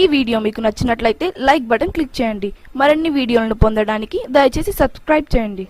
ఈ వీడియో మీకు నచ్చినట్లయితే లైక్ బటన్ క్లిక్ చేయండి. మరిన్ని వీడియోలను పొందడానికి దయచేసి సబ్స్క్రైబ్ చేయండి.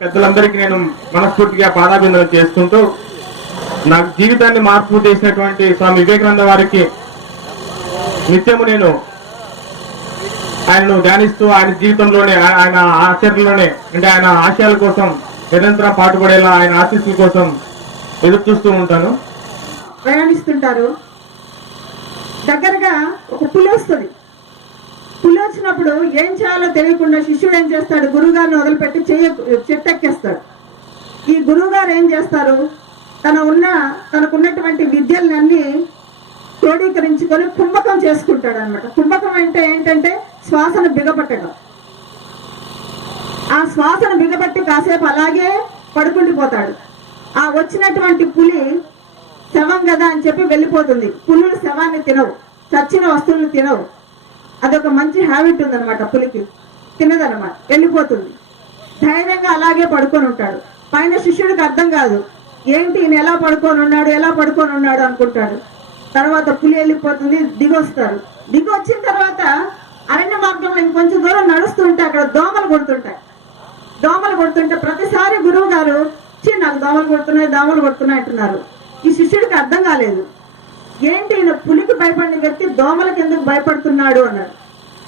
పెద్దలందరికీ నేను మనస్ఫూర్తిగా పాదాభివందనం చేసుకుంటూ నాకు జీవితాన్ని మార్పు చేసినటువంటి స్వామి వివేకానంద వారికి నిత్యము నేను ఆయనను ధ్యానిస్తూ ఆయన జీవితంలోనే ఆయన ఆచరణలోనే అంటే ఆయన ఆశయాల కోసం నిరంతరం పాటుపడేలా ఆయన ఆశీస్సుల కోసం ఎదురు చూస్తూ ఉంటాను. ప్రయాణిస్తుంటారు. దగ్గరగా ఒక పులి వస్తుంది. పులి వచ్చినప్పుడు ఏం చేయాలో తెలియకుండా శిష్యుడు ఏం చేస్తాడు, గురువుగారిని వదిలిపెట్టి చెట్టు ఎక్కేస్తాడు. ఈ గురువుగారు ఏం చేస్తారు, తనకున్నటువంటి విద్యలన్నీ క్రోడీకరించుకొని కుంభకం చేసుకుంటాడు అనమాట. కుంభకం అంటే ఏంటంటే శ్వాసను బిగపట్టడం. ఆ శ్వాసను బిగపట్టి కాసేపు అలాగే పడుకుండిపోతాడు. ఆ వచ్చినటువంటి పులి శవం కదా అని చెప్పి వెళ్ళిపోతుంది. పులులు శవాన్ని తినవు, చచ్చిన వస్తువులు తినవు. అదొక మంచి హ్యాబిట్ ఉందనమాట. పులికి తినదనమాట, వెళ్ళిపోతుంది. ధైర్యంగా అలాగే పడుకొని ఉంటాడు. పైన శిష్యుడికి అర్థం కాదు, ఏంటి ఈయన ఎలా పడుకొని ఉన్నాడు అనుకుంటాడు. తర్వాత పులి వెళ్ళిపోతుంది, దిగొస్తారు. దిగొచ్చిన తర్వాత అరణ్య మార్గంలో ఇంకొంచెం దూరం నడుస్తుంటే అక్కడ దోమలు కొడుతుంటే ప్రతిసారి గురువు గారు నాకు దోమలు కొడుతున్నాయి అంటున్నారు. ఈ శిష్యుడికి అర్థం కాలేదు, ఏంటి ఈయన పులికి భయపడిన వ్యక్తి దోమలకు ఎందుకు భయపడుతున్నాడు అన్నాడు.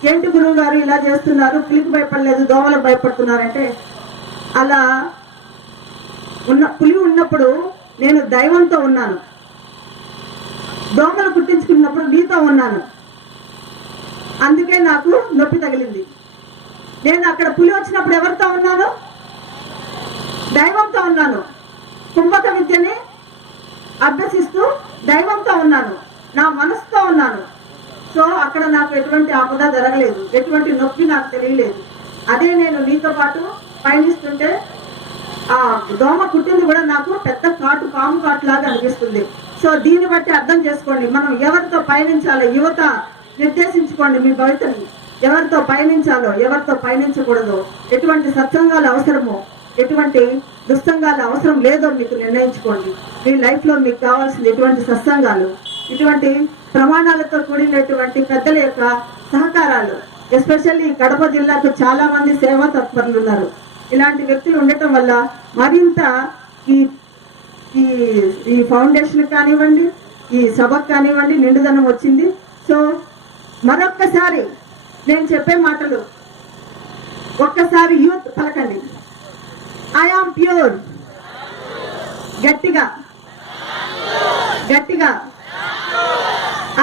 ఏంటి గురువు గారు ఇలా చేస్తున్నారు, పులికి భయపడలేదు దోమలకు భయపడుతున్నారంటే, అలా పులి ఉన్నప్పుడు నేను దైవంతో ఉన్నాను, దోమలు కుట్టించుకున్నప్పుడు నీతో ఉన్నాను, అందుకే నాకు నొప్పి తగిలింది. నేను అక్కడ పులి వచ్చినప్పుడు ఎవరితో ఉన్నాను, దైవంతో ఉన్నాను. కుంభక విద్యని అభ్యసిస్తూ దైవంతో ఉన్నాను, నా మనసుతో ఉన్నాను. సో అక్కడ నాకు ఎటువంటి ఆపద జరగలేదు, ఎటువంటి నొప్పి నాకు తెలియలేదు. అదే నేను నీతో పాటు పయనిస్తుంటే ఆ దోమ కుట్టింది కూడా నాకు పెద్ద పాము కాటు లాగా అనిపిస్తుంది. సో దీన్ని బట్టి అర్థం చేసుకోండి, మనం ఎవరితో పయనించాలో యువత నిర్దేశించుకోండి. మీ భవితని ఎవరితో పయనించాలో ఎవరితో పయనించకూడదో, ఎటువంటి సత్సంగాలు అవసరమో ఎటువంటి దుస్సంగాలు అవసరం లేదో మీకు నిర్ణయించుకోండి. మీ లైఫ్ లో మీకు కావాల్సింది ఎటువంటి సత్సంగాలు, ఇటువంటి ప్రమాణాలతో కూడినటువంటి పెద్దల యొక్క సహకారాలు. ఎస్పెషల్లీ కడప జిల్లాకు చాలా మంది సేవా తత్పరులు ఉన్నారు. ఇలాంటి వ్యక్తులు ఉండటం వల్ల మరింత ఈ ఫౌండేషన్ కానివ్వండి, ఈ సభకు కానివ్వండి నిండుదనం వచ్చింది. సో మరొక్కసారి నేను చెప్పే మాటలు ఒక్కసారి యూత్ పలకండి. I am pure. గట్టిగా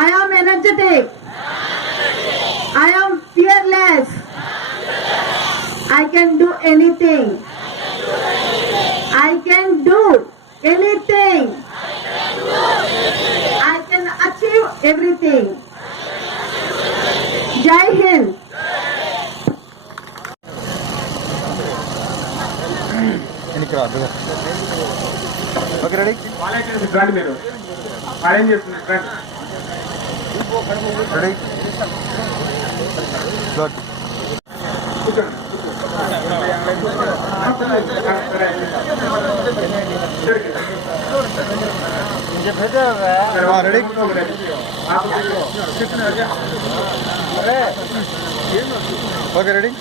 I am energetic. I am fearless. I can do anything. I can do anything. I can achieve everything. Jai Hind. Okay, ready? మీరు అరేంజ్ చేస్తున్నారు. Ready? Good. Ready okay ready